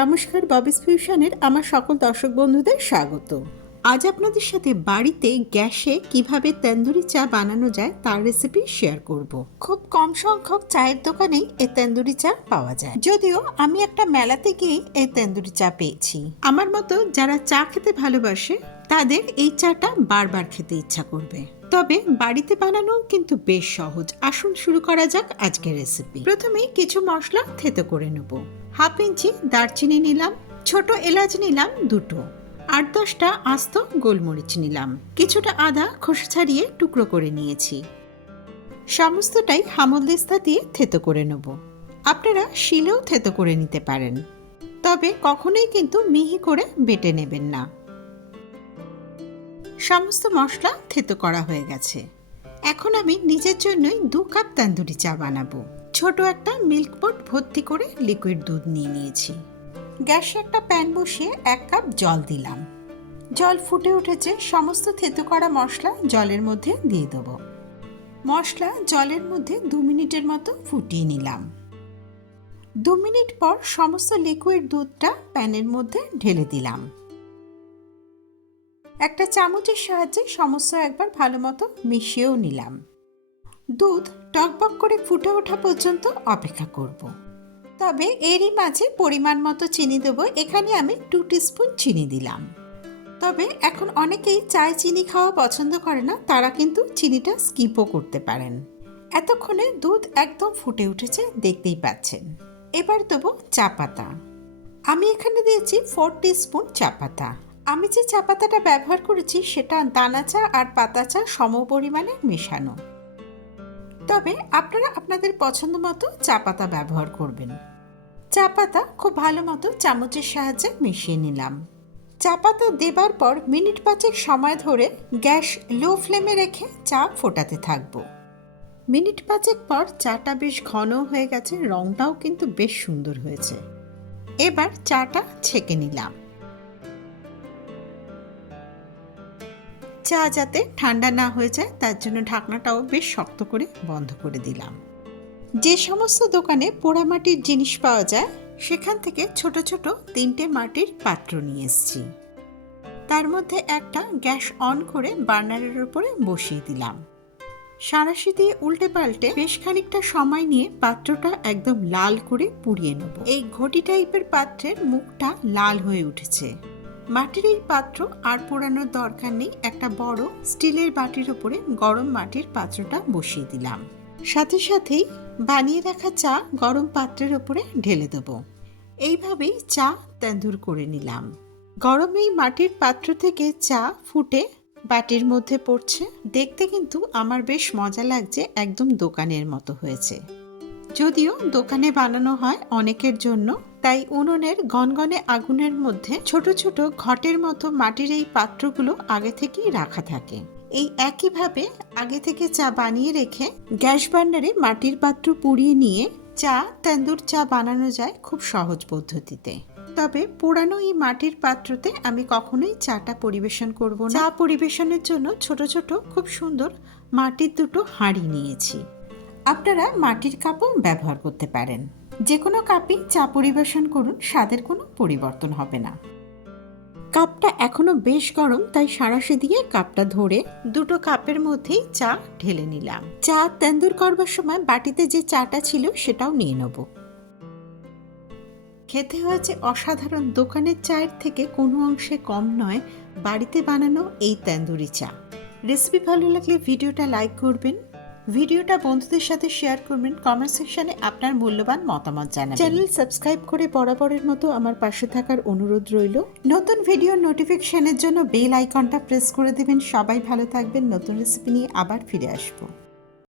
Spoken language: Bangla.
নমস্কার, ববিস ফিউশনের আমার সকল দর্শক বন্ধুদের স্বাগত। আজ আপনাদের সাথে বাড়িতে গ্যাসে কীভাবে তন্দুরি চা বানানো যায় তার রেসিপি শেয়ার করব। খুব কম সংখ্যক চায়ের দোকানেই এই তন্দুরি চা পাওয়া যায়। যদিও আমি একটা মেলাতে গিয়ে এই তন্দুরি চা পেয়েছি। আমার মতো যারা চা খেতে ভালোবাসে, তাদের এই চাটা বারবার খেতে ইচ্ছা করবে। তবে বাড়িতে বানানো কিন্তু বেশ সহজ। আসুন শুরু করা যাক আজকের রেসিপি প্রথমে কিছু মশলা থেতো করে নেব। হাফ ইঞ্চি দারচিনি নিলাম, ছোট এলাচ নিলাম দুটো। আট দশটা আস্ত গোলমরিচ নিলাম। কিছুটা আদা খোসা ছাড়িয়ে টুকরো করে নিয়েছি। সমস্তটাই হামলদিস্তা দিয়ে থেতো করে নেব। আপনারা শিলেও থেতো করে নিতে পারেন। তবে কখনোই কিন্তু মিহি করে বেটে নেবেন না। সমস্ত মশলা থেতো করা হয়ে গেছে। এখন আমি নিজের জন্যই দু কাপ তান্দুরি চা বানাবো। ছোট একটা মিল্ক পট ভর্তি করে লিকুইড দুধ নিয়ে নিয়েছি। গ্যাসে একটা প্যান বসিয়ে এক কাপ জল দিলাম। জল ফুটে উঠেছে, সমস্ত থেতু করা মশলা জলের মধ্যে দিয়ে দেবো। মশলা জলের মধ্যে দু মিনিটের মতো ফুটিয়ে নিলাম। দু মিনিট পর সমস্ত লিকুইড দুধটা প্যানের মধ্যে ঢেলে দিলাম। একটা চামচের সাহায্যে সমস্ত একবার ভালো মতো মিশিয়েও নিলাম। দুধ টকবক করে ফুটে ওঠা পর্যন্ত অপেক্ষা করব। তবে এরই মাঝে পরিমাণ মতো চিনি দেবো, এখানে আমি টু স্পুন চিনি দিলাম। তবে এখন অনেকেই চায় চিনি খাওয়া পছন্দ করে না, তারা কিন্তু চিনিটা স্কিপও করতে পারেন। এতক্ষণে দুধ একদম ফুটে উঠেছে, দেখতেই পাচ্ছেন। এবার দেবো চা পাতা। আমি এখানে দিয়েছি ফোর স্পুন চা পাতা। আমি যে চা পাতাটা ব্যবহার করেছি, সেটা দানা চা আর পাতা চা সম পরিমাণে মেশানো। তবে আপনারা আপনাদের পছন্দ মতো চা পাতা ব্যবহার করবেন। চা পাতা খুব ভালো মতো চামচের সাহায্যে মিশিয়ে নিলাম। চা পাতা দেবার পর মিনিট পাঁচেক সময় ধরে গ্যাস লো ফ্লেমে রেখে চা ফোটাতে থাকব। মিনিট পাঁচেক পর চাটা বেশ ঘন হয়ে গেছে, রংটাও কিন্তু বেশ সুন্দর হয়েছে। এবার চাটা ছেঁকে নিলাম। চা যাতে ঠান্ডা না হয়ে যায়, তার জন্য ঢাকনাটাও বেশ শক্ত করে বন্ধ করে দিলাম। যে সমস্ত দোকানে পোড়ামাটির জিনিস পাওয়া যায়, সেখান থেকে ছোট ছোট তিনটে মাটির পাত্র নিয়ে এসেছি। তার মধ্যে একটা গ্যাস অন করে বার্নারের উপরে বসিয়ে দিলাম। সাঁড়াশি দিয়ে উল্টে পাল্টে বেশ খানিকটা সময় নিয়ে পাত্রটা একদম লাল করে পুড়িয়ে নেব। এই ঘটি টাইপের পাত্রের মুখটা লাল হয়ে উঠেছে। মাটির এই পাত্র আর পোড়ানোর দরকার নেই একটা বড় স্টিলের বাটির উপরে গরম মাটির পাত্রটা বসিয়ে দিলাম। সাথে সাথেই বানিয়ে রাখা চা গরম পাত্রের উপরে ঢেলে দেব। এইভাবেই চা তন্দুর করে নিলাম। গরম এই মাটির পাত্র থেকে চা ফুটে বাটির মধ্যে পড়ছে। দেখতে কিন্তু আমার বেশ মজা লাগছে একদম দোকানের মতো হয়েছে। যদিও দোকানে বানানো হয় অনেকের জন্য, তাই উনুনের গনগনে আগুনের মধ্যে ছোট ছোট ঘটের মতো মাটির এই পাত্রগুলো আগে থেকেই রাখা থাকে। এই একইভাবে আগে থেকে চা বানিয়ে রেখে গ্যাস বার্নারে মাটির পাত্র পুড়িয়ে নিয়ে চা, তন্দুর চা বানানো যায় খুব সহজ পদ্ধতিতে। তবে পোড়ানো এই মাটির পাত্রতে আমি কখনোই চাটা পরিবেশন করব না। চা পরিবেশনের জন্য ছোট ছোট, খুব সুন্দর মাটির দুটো হাঁড়ি নিয়েছি। আপনারা মাটির কাপও ব্যবহার করতে পারেন। যে কোনো কাপই চা পরিবেশন করুন, স্বাদের কোনো পরিবর্তন হবে না। কাপটা এখনও বেশ গরম, তাই সাঁড়াশি দিয়ে কাপটা ধরে দুটো কাপের মধ্যেই চা ঢেলে নিলাম। চা তেন্দুর করবার সময় বাটিতে যে চাটা ছিল সেটাও নিয়ে নেব। খেতে হয়েছে অসাধারণ দোকানের চায়ের থেকে কোনো অংশে কম নয়, বাড়িতে বানানো এই তেন্দুরি চা। রেসিপি ভালো লাগলে ভিডিওটা লাইক করবেন ভিডিওটা বন্ধুদের সাথে শেয়ার করবেন। কমেন্ট সেকশনে আপনার মূল্যবান মতামত জানাবেন। চ্যানেল সাবস্ক্রাইব করে বরাবরের মতো আমার পাশে থাকার অনুরোধ রইল। নতুন ভিডিও নোটিফিকেশনের জন্য বেল আইকনটা প্রেস করে দেবেন। সবাই ভালো থাকবেন। নতুন রেসিপি নিয়ে আবার ফিরে আসব।